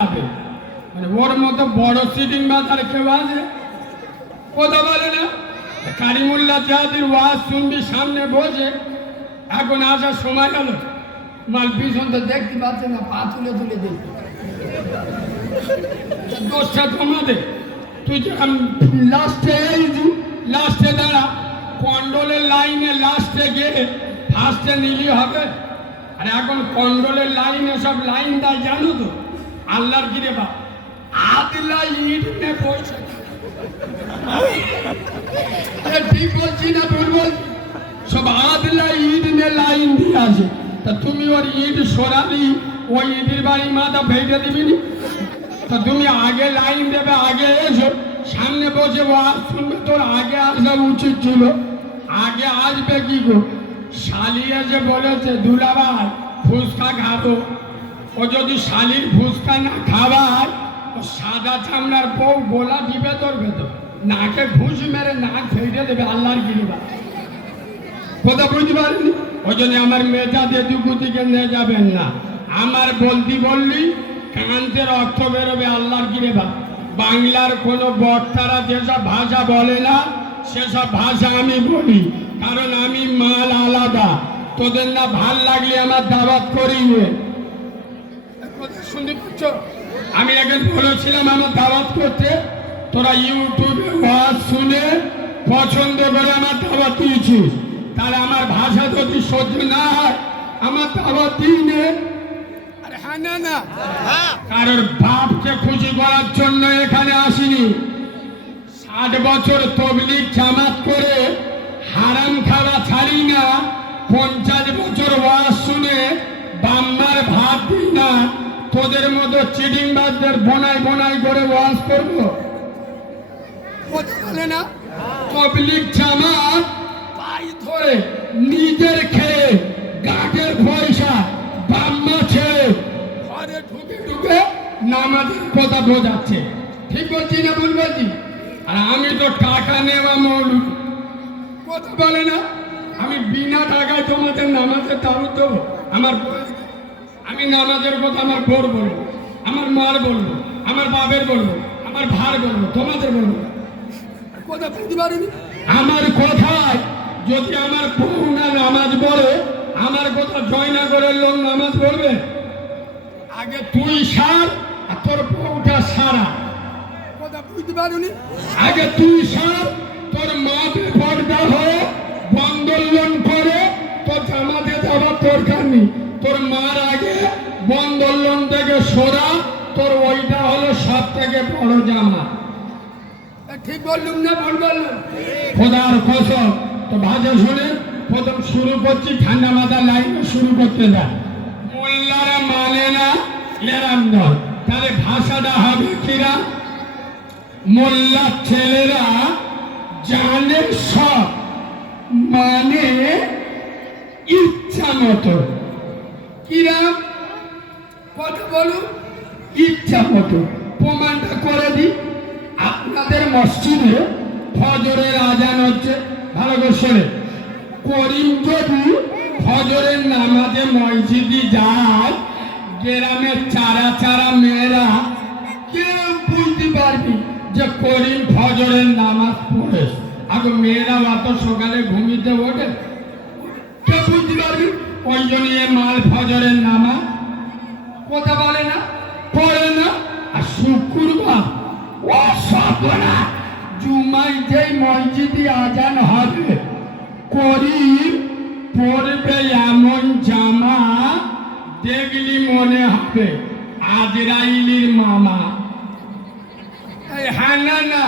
মানে ওর মতো বড় সিটিং মাথার কেউ আছে? কথা বলে না। কারিমুল্লাহ জাহাদির ওয়াজ শুনবি সামনে বসে, এখন আসার সময় গেল, মাল পিছন তো দেখতে পাচ্ছে না, পা তুলে তুলে দেখবে। দোষটা তোমাদের। তুই লাস্টে দাঁড়া, কন্ডলের লাইনে লাস্টে গিয়ে ফার্স্টে নিলি হবে। আর এখন কন্ডলের লাইনে সব লাইন দেয় জানো তো, আল্লাহর গিরে বা আদিলা ইট নে পয়সা। ঠিক বলছি না ভুল বলছি? সব আদিলা ইট নে লাইন দিয়ে আসে। তা তুমি ওর ইট সরালি, ওই ইটের বাড়ি মাথা ভেটে দিবি নি? তা তুমি আগে লাইন দেবে, আগে এসো, সামনে বসে ওয়াজ শুনবে, তোর আগে আসা উচিত ছিল। আগে আসবে কি গো? শালি এসে বলেছে দুলাভাই ফুচকা খাবো। ও যদি শালির ফুচকা না খাওয়ায়, ও সাদা চামড়ার বউ গোলা দিবে তোর ভেতর, নাকে ঘুষ মেরে নাক ফেটে দেবে। আল্লাহর গিরিবা কথা বুঝতে পারিনি? ওই জন্য আমার মেজা দেদুকু দিকে নিয়ে যাবেন না। আমার বললি কান্তের অর্থ বেরোবে। আল্লাহর গিরিবা বাংলার কোনো বক্তারা যেসব ভাষা বলে না, সেসব ভাষা আমি বলি, কারণ আমি মাল আলাদা। তোদের না ভাল লাগলে আমার দাওয়াত করিয়ে শুনতে পাচ্ছ? আমি এখন বলেছিলাম আমার দাওয়াত করতে, তোরা ইউটিউবে ওয়াজ শুনে পছন্দ করে আমার দাওয়াত দিয়েছিস। তাহলে আমার ভাষা যদি সহ্য না হয়, আমার দাওয়াত দিই নে। আরে হ্যাঁ না না, কারোর বাপকে খুশি করার জন্য এখানে আসিনি। 60 বছর তবলিগ জামাত করে হারাম খাওয়া ছাড়ি না, 50 বছর ওয়াজ শুনে বাম্মার ভাত দিই না। তোদের মতো চিডিংবাজদের বনাই করে ওয়াজ করবো? বলে না তবলিগ জামাত পাই ধরে নিজের খেয়ে গাটের পয়সা বাম্মা ছেড়ে ঘরে ঢুকে নামাজের কথা বোঝাচ্ছে। ঠিক বলছি না ভুল বলছি? আর আমি তো টাকা নেওয়া মৌলুক, কথা বলে না। আমি বিনা টাকায় তোমাদের নামাজের দাওয়াত দেবো? আমি নামাজের কথা আমার বোর বলবো, আমার মার বলবো, আমার বাপের বলবো, আমার ভার বলবো, তোমাদের বলবো। কথা বলতে পারিনি? আমার কথায় যদি আমার বউ না নামাজ পড়ে, আমার কথা জয়নগরের লোক নামাজ পড়বে? আগে তুই সার আর তোর বউটা সারা। কথা বুঝতে পারিনি? আগে তুই সার, তোর মা বেপরদা হয়ে বন্দোলন করে, তোর জামাতে যাওয়ার দরকার নেই। তোর মার আগে বন্দোলন থেকে সরা, তোর ওইটা হলো সব থেকে বড় জামা। ঠিক বললুম না ভুল বললুম? খোদার কসম। তো ভাষা শুনে প্রথম শুরু করছি, ঠান্ডা মাথা লাইন শুরু করতে না। মোল্লারা মানে না এরাম নয়, তাহলে ভাষাটা হবে কিরা? মোল্লার ছেলেরা জানে সব, মানে ইচ্ছা মতো। কিরাম কথা বলুন? ইচ্ছা মতো। প্রমাণটা করে দিই। আপনাদের মসজিদে ফজরের আজান হচ্ছে, ভালো করে শোনে। করিম যদি ফজরের নামাজে মসজিদে যায়, গ্রামের চারা মেয়েরা কেউ বুঝতে পারবি যে করিম ফজরের নামাজ পড়ে। আগে মেয়েরা অত সকালে ঘুমিতে ওঠে, কে বুঝতে পারবি? ওই জন্য মাল ফজরের নামাজ কথা বলে না, পড়ে না। আর শুক্রবার ও সব না, জুমাই যেই মসজিদে আজান হবে, করিম পড়বে এমন জামা দেখলি মনে হবে আজরাইলির মামা। হ্যাঁ না না,